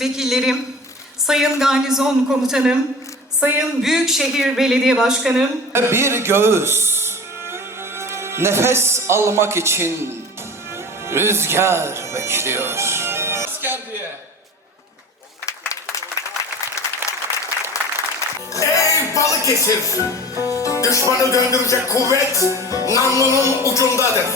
vekillerim, Sayın Garnizon Komutanım, Sayın Büyükşehir Belediye Başkanım, Bir göğüs nefes almak için rüzgar bekliyor. Asker diye. Ey Balıkesir! Düşmanı döndürecek kuvvet namlunun ucundadır.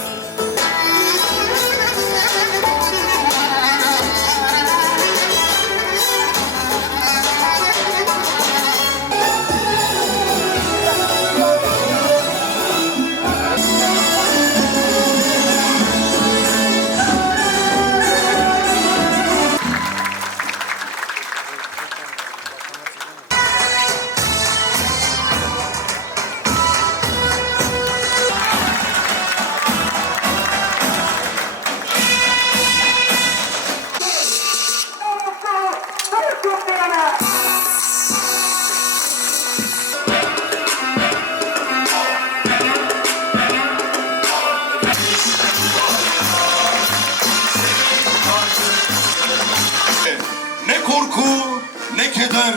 Keder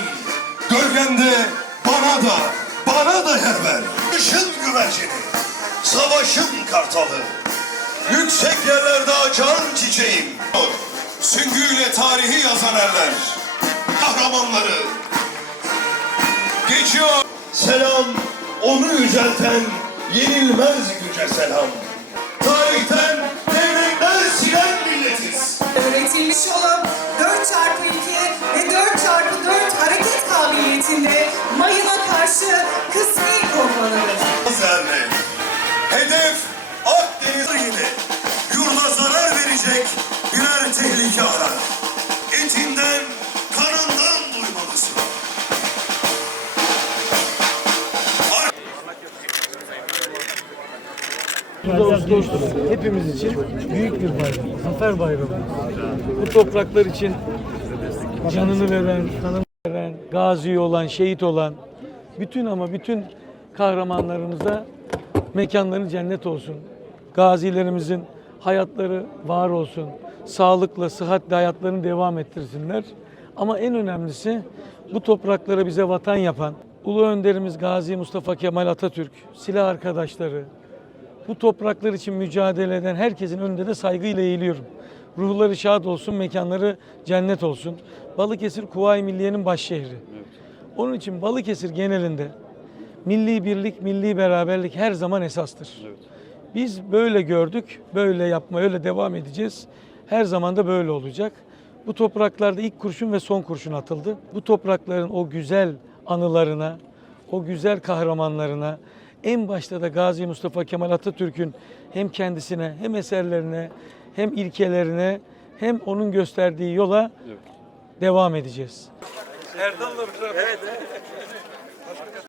Gölgende bana da bana da yer ver Işın güvercini Savaşın kartalı. Yüksek yerlerde açan çiçeğim. Süngüyle tarihi yazan erler. Kahramanları. Geçiyor. Selam onu yücelten Yenilmez güce selam. Tarihten devletler silen milletiz. Öğretilmiş olan 4 çarpı 2 tehlike arar. Etinden, kanından duymalısın. Ağustos hepimiz için büyük bir bayram, zafer bayramı. Bu topraklar için canını veren, kanını veren, gazi olan, şehit olan bütün ama bütün kahramanlarımıza mekanları cennet olsun. Gazilerimizin hayatları var olsun. Sağlıkla, sıhhatle hayatlarını devam ettirsinler. Ama en önemlisi bu topraklara bize vatan yapan Ulu Önderimiz Gazi Mustafa Kemal Atatürk, silah arkadaşları, bu topraklar için mücadele eden herkesin önünde de saygıyla eğiliyorum. Ruhları şad olsun, mekanları cennet olsun. Balıkesir Kuvayi Milliye'nin baş şehri. Onun için Balıkesir genelinde milli birlik, milli beraberlik her zaman esastır. Biz böyle gördük, böyle yapmaya, öyle devam edeceğiz. Her zaman da böyle olacak. Bu topraklarda ilk kurşun ve son kurşun atıldı. Bu toprakların o güzel anılarına, o güzel kahramanlarına, en başta da Gazi Mustafa Kemal Atatürk'ün hem kendisine hem eserlerine hem ilkelerine hem onun gösterdiği yola devam edeceğiz. Erdal'la beraber. Evet.